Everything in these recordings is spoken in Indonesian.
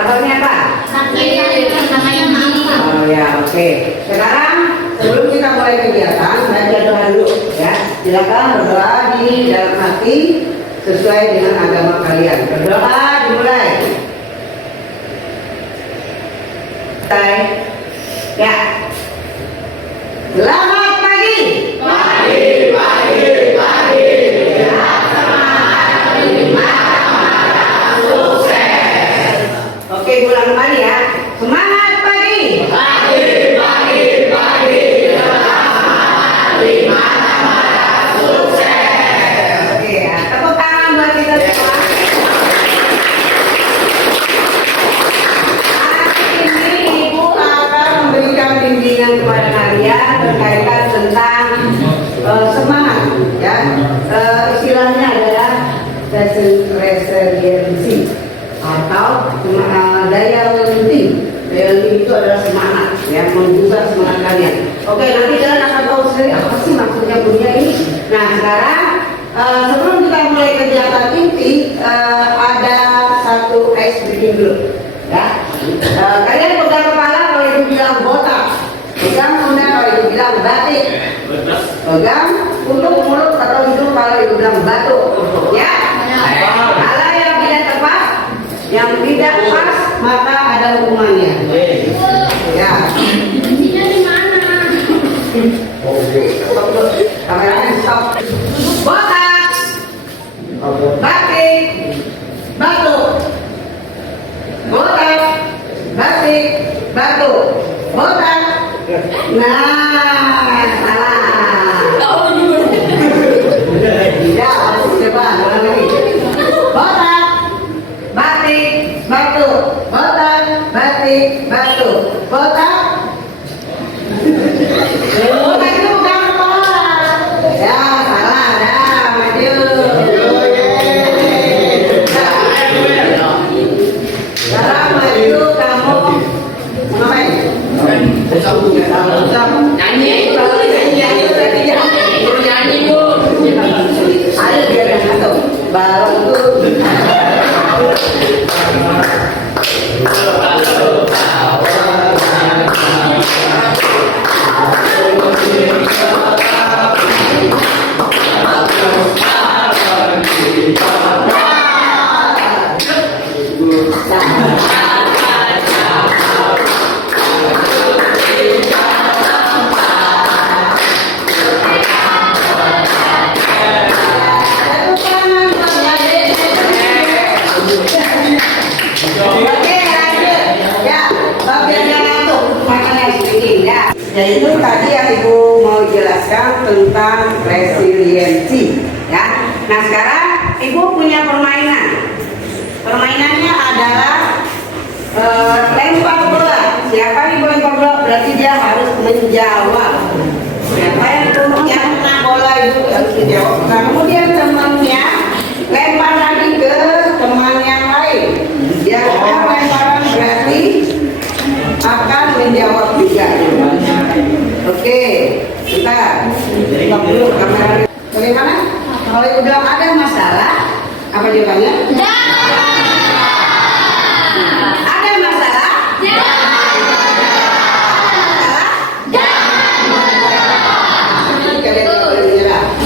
Atau ini apa? Oh ya, oke. Sekarang sebelum kita mulai kegiatan, baca doa dulu ya. Silakan berdoa di dalam hati sesuai dengan agama kalian. Berdoa dimulai. Ya. Selamat pagi. Oke, ulang kembali ya. Semangat pagi. Oke ya, tepuk tangan buat kita semua. Hari ini Ibu akan memberikan bimbingan kepada kalian berkaitan tentang semangat ya. Istilahnya adalah resiliensi atau daya lenting. Daya lenting itu adalah semangat ya, menggugah semangat kalian. Oke, nanti kalian akan tahu sendiri apa sih maksudnya dunia ini. Nah sekarang sebelum kita mulai kegiatan inti, ada satu ice breaking dulu ya. Kalian pegang kepala kalau itu bilang botak, pegang pundak kalau itu bilang batik, pegang untuk mulut atau hidung kalau itu bilang batuk ya. Kalau yang tidak tepat, yang tidak pas, maka ada hukumannya. Ya. Kameranya stop. Botak, batik, batuk. Botak, batik, batuk. Botak. Nah, salah. Tidak, coba ulang lagi. Botak, batik, batuk. Botak, batik, batuk. Botak. Botak itu bukan kepala. Ya, salah. Dah, maju. Sekarang maju kamu ngapain? Nyanyi. Bu. Ayo biar yang satu. Baru yaitu tadi yang Ibu mau jelaskan tentang resiliensi ya. Nah sekarang Ibu punya permainan. Permainannya adalah lempar bola. Siapa yang lempar bola berarti dia harus menjawab. Siapa yang kena bola itu harus menjawab. Nah, kemudian temannya lempar lagi ke teman yang lain. Dia lemparan berarti akan menjawab juga. Oke, kita stop dulu kamera. Bagaimana? Kalau Ibu bilang ada masalah, apa jawabannya? Ya. Ada masalah? Ya.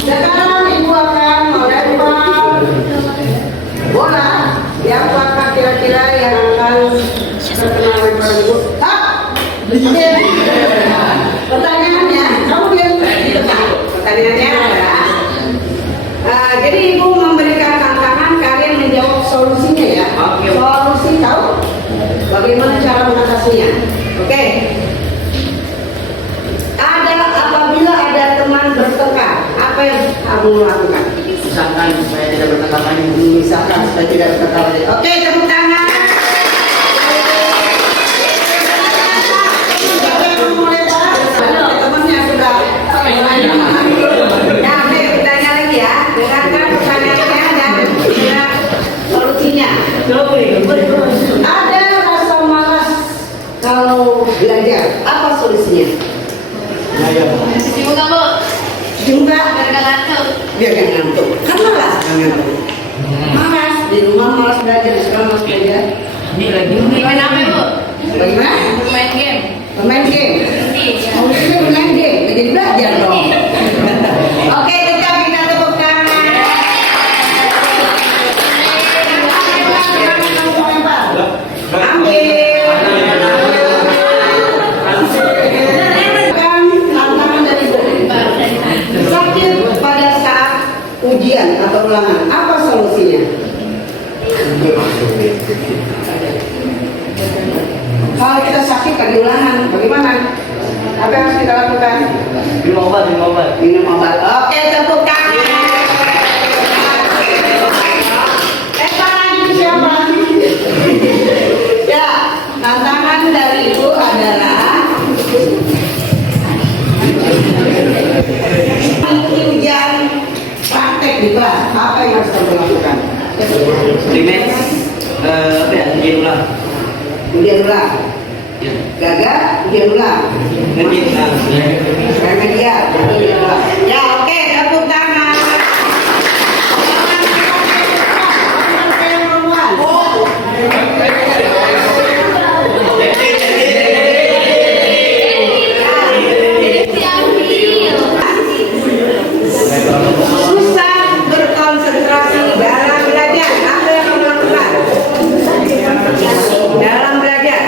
Sekarang Ibu akan melempar bola. Siapakah kira-kira yang akan terkena lemparan Ibu? Pertanyaannya, kamu bilang pertanyaannya adalah jadi Ibu memberikan tantangan kalian menjawab solusinya ya. Solusi tahu bagaimana cara mengatasinya. Oke. Apabila ada teman bertengkar, apa yang kamu lakukan? Misalkan supaya tidak bertengkar lagi. Misalkan supaya tidak bertengkar lagi. Oke, tepuk tangan. Temannya sudah. Nah, kita tanya lagi ya. Dengarkan pertanyaannya dan solusinya. Ada rasa malas kalau belajar, apa solusinya? Juga biar gak ngantuk. Kan malas kan ngantuk. Malas di rumah, malas belajar, sekarang malas belajar. Ini lagi. Main apa, Bu? Bagaimana? Main game. Pemain game. Iya. Oh, ini pemain game. Jadi belajar dong. Oke, tetap kita tepuk tangan. Ambil. Tantangan dari Bu. Sakit pada saat ujian atau ulangan, apa solusinya? Kalau kita sakit tadi ulangan, bagaimana? Apa yang harus kita lakukan? Minum obat. Minum obat. Oke, tepuk tangan. Tangan siapa? Ya, tantangan dari Ibu adalah ujian praktek di kelas. Apa yang harus kamu lakukan? Primer, apa ya? Ujian ulang. Ujian ulang. Ya. Gagal, ujian ulang. Ujian ulang. Remedial, ujian ulang. Ya, oke, tepuk tangan. Susah berkonsentrasi dalam belajar. Apa yang kamu lakukan? Dalam belajar.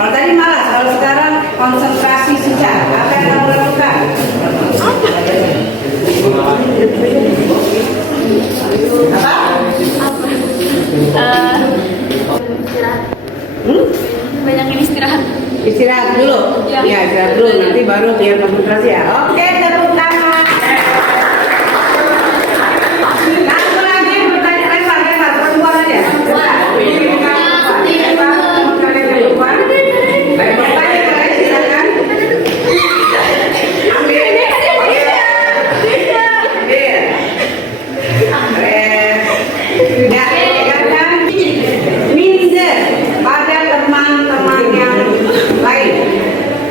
Kalau tadi malas, kalau sekarang konsentrasi susah. Apa yang kamu lakukan? Apa? Banyakin istirahat. Istirahat dulu. Ya. Ya, istirahat dulu. Nanti baru biar konsentrasi ya. Oke, tepuk tangan. Langsung lagi pertanyaan lempar. Perempuan aja.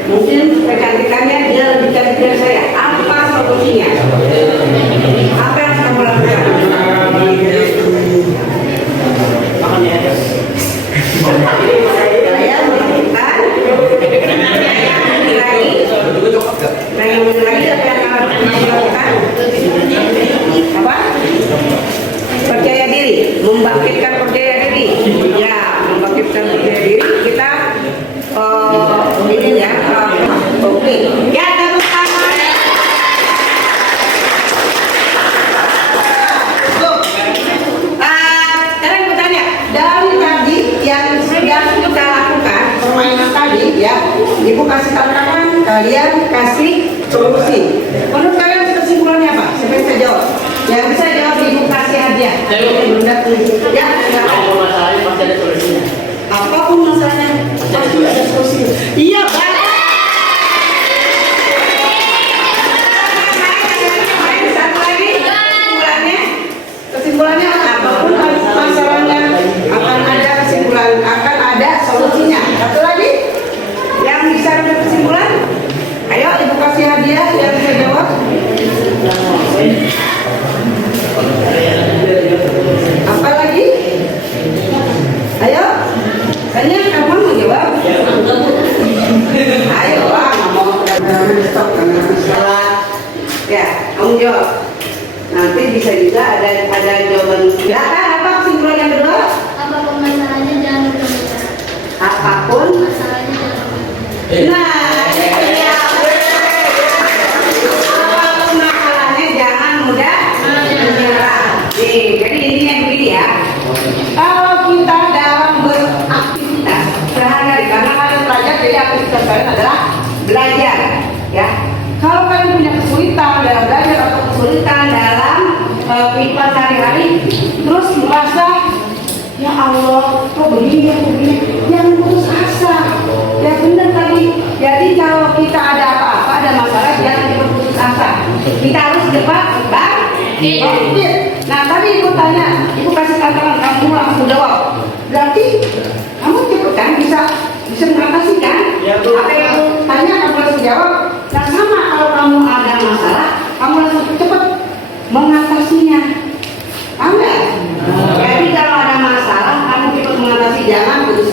Mungkin kecantikannya dia lebih cantik dari saya. Apa solusinya? Apa yang kamu lakukan? Saya melakukan lagi apa yang kamu lakukan? Apa? Percaya diri, membangkitkan percaya diri. Ya, membangkitkan percaya diri. Kita ini ya, oke. Ya, tepuk tangan. Sekarang aku tanya, dari tadi yang sudah kita lakukan permainan tadi ya, Ibu kasih tantangan, kalian kasih solusi. Menurut kalian kesimpulannya apa? Siapa yang bisa jawab? Yang bisa jawab Ibu kasih hadiah. Ya, ya. Kalau masalahnya pasti ada solusinya. Apapun masalahnya pasti ada solusi. Iya, Pak. Satu lagi kesimpulannya apapun masalahnya akan ada kesimpulan, akan ada solusinya. Satu lagi yang bisa ada kesimpulan. Ayo Ibu kasih hadiah yang bisa jawab. Apa lagi? Ayo. Kayaknya kamu mau jawab? Ayo lah, nggak mau stop karena salah. Ya, kamu jawab. Nanti bisa juga ada jawaban. Silakan, apa kesimpulan yang kedua? Apapun masalahnya jangan mudah-mudah. Apapun. Masalahnya jangan mudah. Nah, itu dia. Apapun masalahnya jangan mudah menyerah. Nih, jadi intinya begini ya. Kalau kita dalam beraktivitas sehari-hari, karena kalian belajar, jadi aktivitas kalian adalah belajar, ya. Kalau kalian punya kesulitan dalam belajar atau kesulitan dalam kehidupan sehari-hari, terus merasa ya Allah, kok begini, jangan putus asa. Ya benar tadi. Jadi kalau kita ada apa-apa, ada masalah, jangan putus asa. Kita harus cepat bangkit. Nah, tadi Ibu tanya, Ibu kasih tantangan, kamu langsung jawab. Berarti kamu cepet kan bisa mengatasi kan? Apa yang aku tanya kamu langsung jawab. Nah sama kalau kamu ada masalah, kamu langsung cepet mengatasinya. Paham nggak? Jadi kalau ada masalah, kamu cepet mengatasi, jangan putus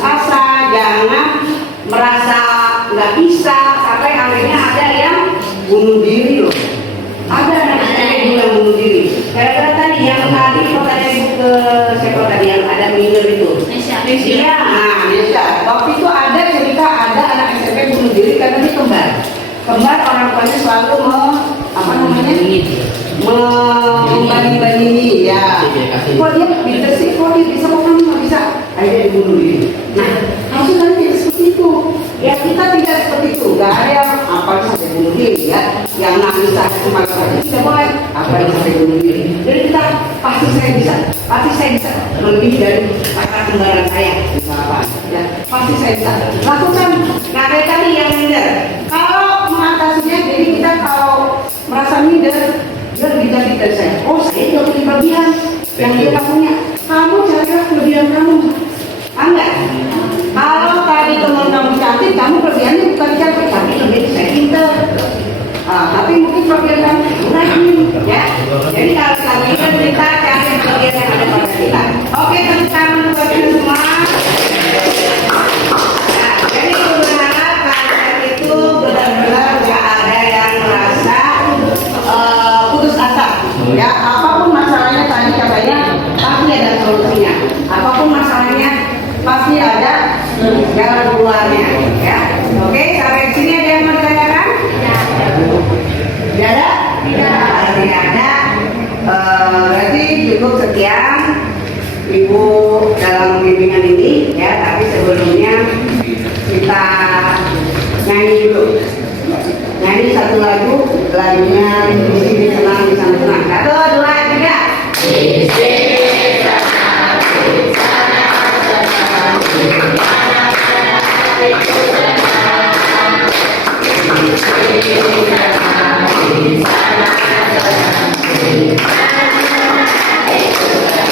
ke siapa tadi yang ada minor itu? Nesya. Iya, nah Nesya. Waktu itu ada cerita ada anak SMP bunuh diri karena dia kembar. Kembar orang tuanya selalu apa namanya? Membanding-bandingi ya. Kok dia pinter sih? Kok dia bisa? Kok kamu nggak bisa? Akhirnya dibunuh diri. Nah, harusnya kan tidak seperti itu. Ya kita tidak seperti itu. Gak ada yang apa sampai bunuh diri ya. Yang nangis saja cuma saja tidak boleh. Apa yang sampai bunuh diri? Jadi kita pasti saya bisa lebih dari kakak kembaran saya. Apa? Ya, pasti saya bisa. Lakukan. Nah, kayak tadi yang minder. Kalau mengatasinya, jadi kita kalau merasa minder, dia lebih dari saya. Oh, saya juga punya kelebihan yang dia tak punya. Kamu carilah kelebihan kamu. Enggak. Kalau tadi teman kamu cantik, kamu kelebihannya bukan cantik, tapi lebih saya pintar. Tapi mungkin kelebihan kamu lagi, ya. Jadi kalau kita cari kelebihan yang ada pada kita. Oke, teman-teman buat semua. Jadi berharap kalian itu benar-benar gak ada yang merasa putus asa. Ya, apapun masalahnya tadi katanya pasti ada solusinya. Apapun masalahnya pasti ada jalan keluarnya. Ya, oke. Sampai sini ada yang mau ditanyakan? Tidak ada? Tidak ada. Berarti cukup sekian Ibu dalam bimbingan ini ya. Tapi sebelumnya kita nyanyi dulu. Nyanyi satu lagunya di sini senang, di sana senang. 1, 2, 3. Di sini senang, di sana senang, di mana-mana itu senang. Di sini senang, di sana senang, di mana-mana itu senang.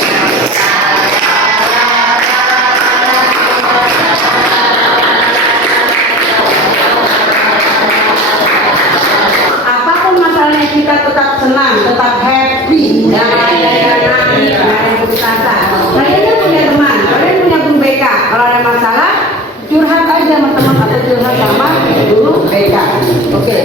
Apapun masalahnya kita tetap senang, tetap happy. Jangan ada yang nangis, jangan ada yang putus asa. Kalian punya teman, kalian punya guru BK. Kalau ada masalah, curhat aja sama teman atau curhat sama guru BK. Oke.